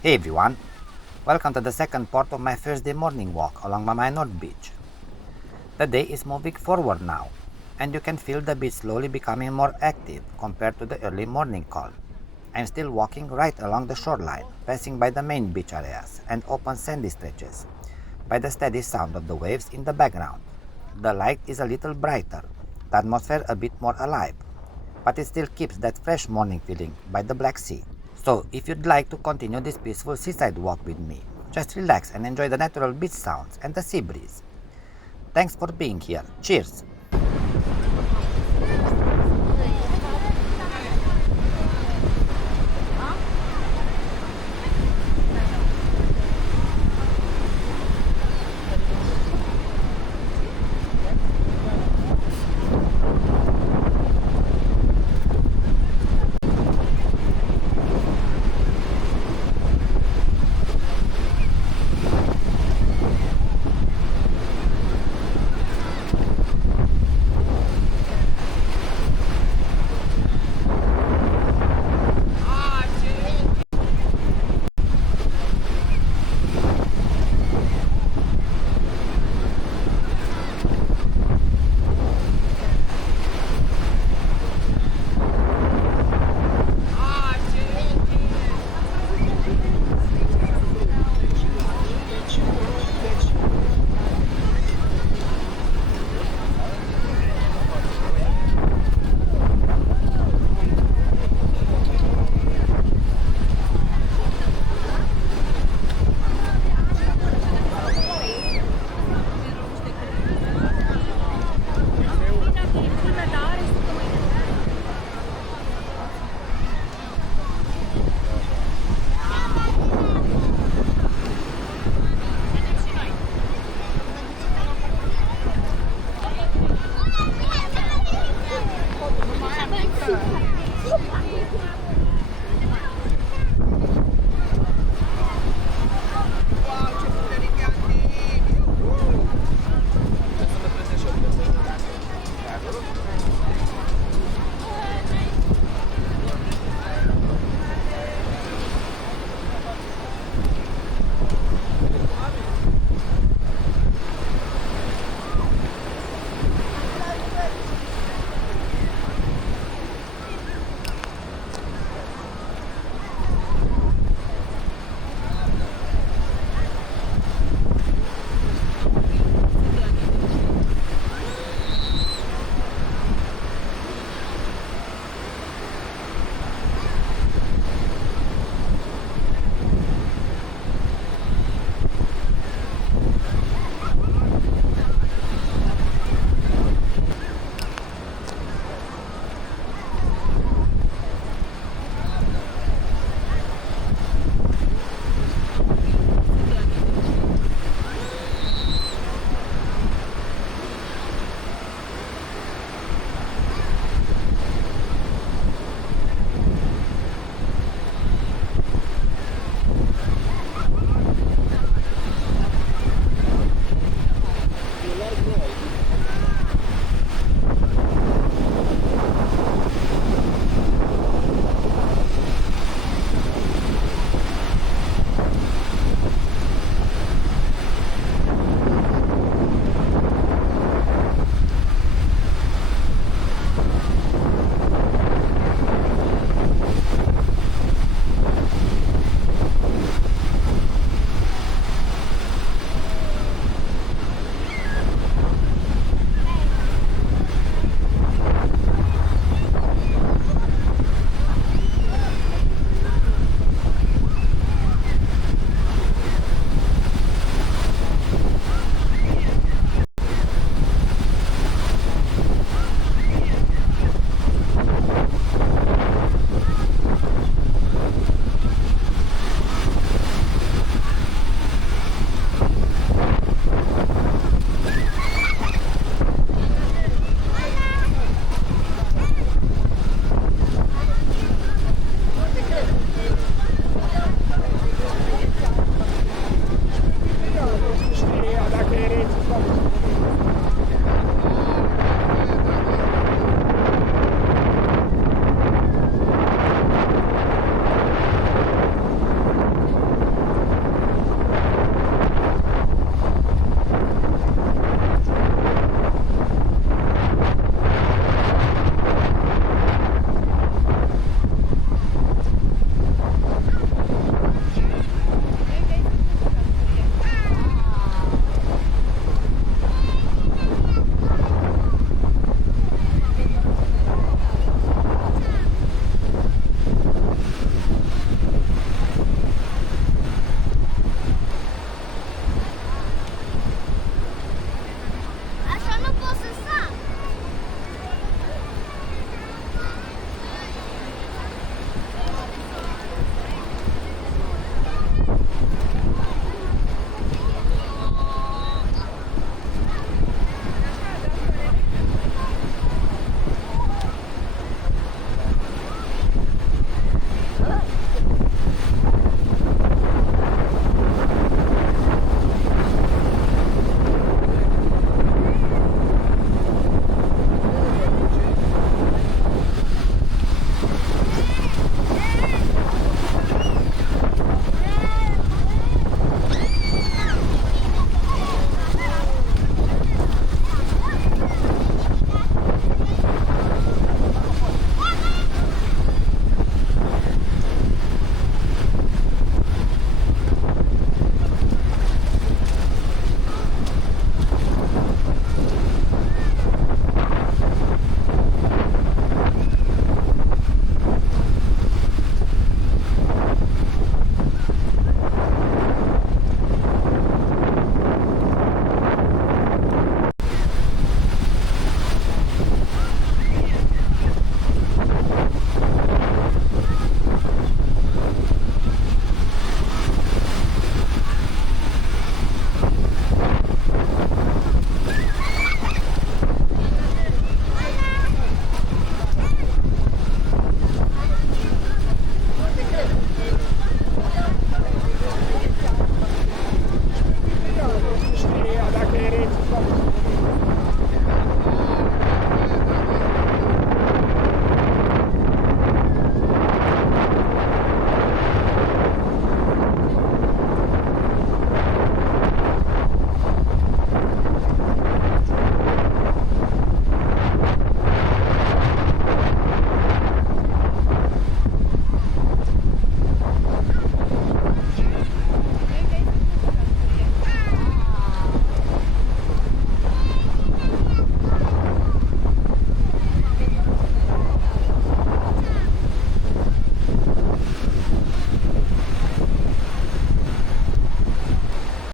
Hey everyone, welcome to the second part of my Thursday morning walk along Minot Beach. The day is moving forward now, and you can feel the beach slowly becoming more active compared to the early morning calm. I'm still walking right along the shoreline, passing by the main beach areas and open sandy stretches, by the steady sound of the waves in the background. The light is a little brighter, the atmosphere a bit more alive, but it still keeps that fresh morning feeling by the Black Sea. So, if you'd like to continue this peaceful seaside walk with me, just relax and enjoy the natural beach sounds and the sea breeze. Thanks for being here. Cheers!